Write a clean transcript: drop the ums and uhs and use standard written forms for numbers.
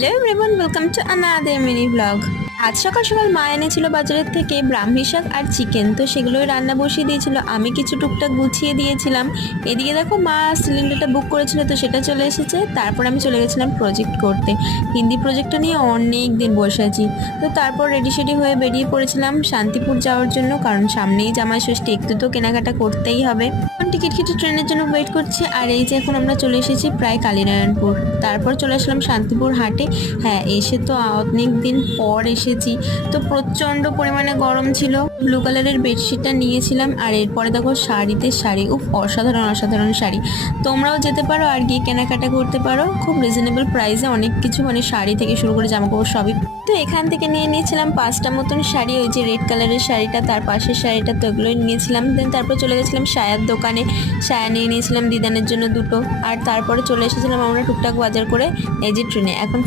Hello everyone, welcome to another mini blog. আজ সকাল সকাল মা এনেছিল বাজারের থেকে ব্রাহ্মী শাক আর চিকেন, তো সেগুলোই রান্না বসিয়ে দিয়েছিল। আমি কিছু টুকটাক গুছিয়ে দিয়েছিলাম। এদিকে দেখো মা সিলিন্ডারটা বুক করেছিল, তো সেটা চলে এসেছে। তারপর আমি চলে গেছিলাম প্রজেক্ট করতে। হিন্দি প্রজেক্টটা নিয়ে অনেক দিন বসে আছি। তো তারপর রেডি সেডি হয়ে বেরিয়ে পড়েছিলাম শান্তিপুর যাওয়ার জন্য, কারণ সামনেই জামাই ষষ্ঠী, একটু তো কেনাকাটা করতেই হবে। এখন টিকিট কেটে ট্রেনের জন্য ওয়েট করছি। আর এই যে এখন আমরা চলে এসেছি প্রায় কালীনারায়ণপুর। তারপর চলে আসলাম শান্তিপুর হাটে। হ্যাঁ, এসে তো অনেক দিন পর এসেছি। তো প্রচণ্ড পরিমাণে গরম ছিল। ব্লু কালারের বেডশিটটা নিয়েছিলাম। আর এরপরে দেখো শাড়িতে শাড়ি, অসাধারণ অসাধারণ শাড়ি। তোমরাও যেতে পারো আর গিয়ে কেনাকাটা করতে পারো খুব রিজনেবল প্রাইসে। অনেক কিছু মানে শাড়ি থেকে শুরু করে জামাকাপড় সবই। তো এখান থেকে নিয়ে নিয়েছিলাম 5টা মতন শাড়ি। ওই যে রেড কালারের শাড়িটা, তার পাশের শাড়িটা, তো ওগুলোই নিয়েছিলাম। দেন তারপর চলে গেছিলাম সায়ার দোকানে। সায়া নিয়ে নিয়েছিলাম দিদানের জন্য দুটো। আর তারপরে চলে এসেছিলাম আমরা টুকটাক বাজার করে এই যে ট্রেনে। এখন